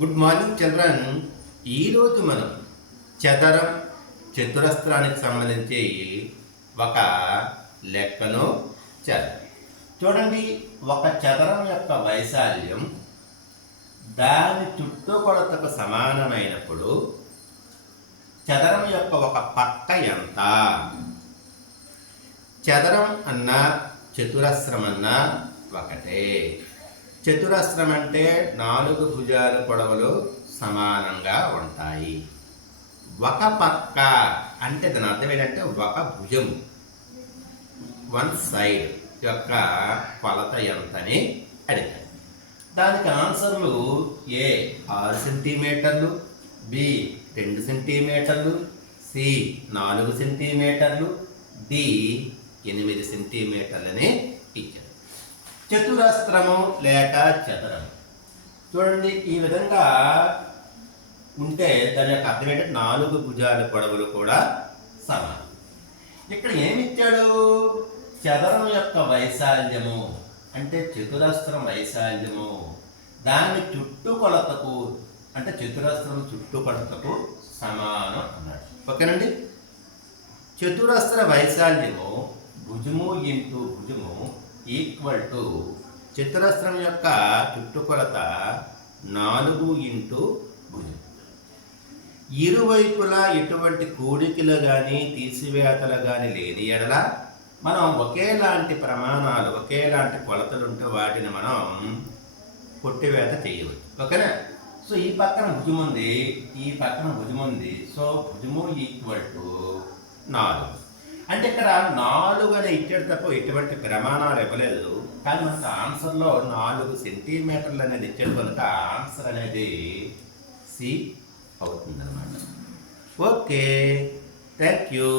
Good morning children. ఈరోజు మనం చదరం చతురస్రానికి సంబంధించి ఒక లెక్కను చేద్దాం. చూడండి, ఒక చదరం యొక్క వైశాల్యం దాని చుట్టుకొలతకు సమానమైనప్పుడు చదరం యొక్క ఒక పక్క ఎంత? చదరం అన్నా చతురస్రం అన్నా ఒకటే. చతురస్రం అంటే 4 భుజాల పొడవులు సమానంగా ఉంటాయి. ఒక పక్క అంటే దాని అర్థం ఏంటంటే ఒక భుజం, వన్ సైడ్ యొక్క కొలత ఎంతని అడిగారు. దానికి ఆన్సర్లు ఏ 6 సెంటీమీటర్లు, బి 2 సెంటీమీటర్లు, సి 4 సెంటీమీటర్లు, డి 8 సెంటీమీటర్లని ఇచ్చారు. చతురస్రము లేక చదరము చూడండి, ఈ విధంగా ఉంటే దాని యొక్క అర్థం ఏంటంటే 4 భుజాల పొడవులు కూడా సమానం. ఇక్కడ ఏమిచ్చాడు? చదరం యొక్క వైశాల్యము అంటే చతురస్రం వైశాల్యము దాని చుట్టుకొలతకు అంటే చతురస్రం చుట్టుకొలతకు సమానం అన్నాడు. ఓకేనండి. చతురస్ర వైశాల్యము భుజము ఇంటూ భుజము ఈక్వల్ టు చతురస్రం యొక్క చుట్టుకొలత 4 ఇంటూ భుజం. ఇరువైపులా ఎటువంటి కూడికలు కానీ తీసివేతలు కానీ లేని ఎడల మనం ఒకేలాంటి ప్రమాణాలు ఒకేలాంటి కొలతలు ఉంటే వాటిని మనం కొట్టివేత చేయవచ్చు. ఓకేనా? సో ఈ పక్కన భుజం ఉంది, ఈ పక్కన భుజం ఉంది. సో భుజము ఈక్వల్ టు 4. అంటే ఇక్కడ 4 అని ఇచ్చాడు తప్ప ఎటువంటి ప్రమాణాలు ఇవ్వలేదు. కానీ మనకు ఆన్సర్లో 4 సెంటీమీటర్లు అనేది ఇచ్చాడు కనుక ఆన్సర్ అనేది సి అవుతుందన్నమాట. Okay, thank you.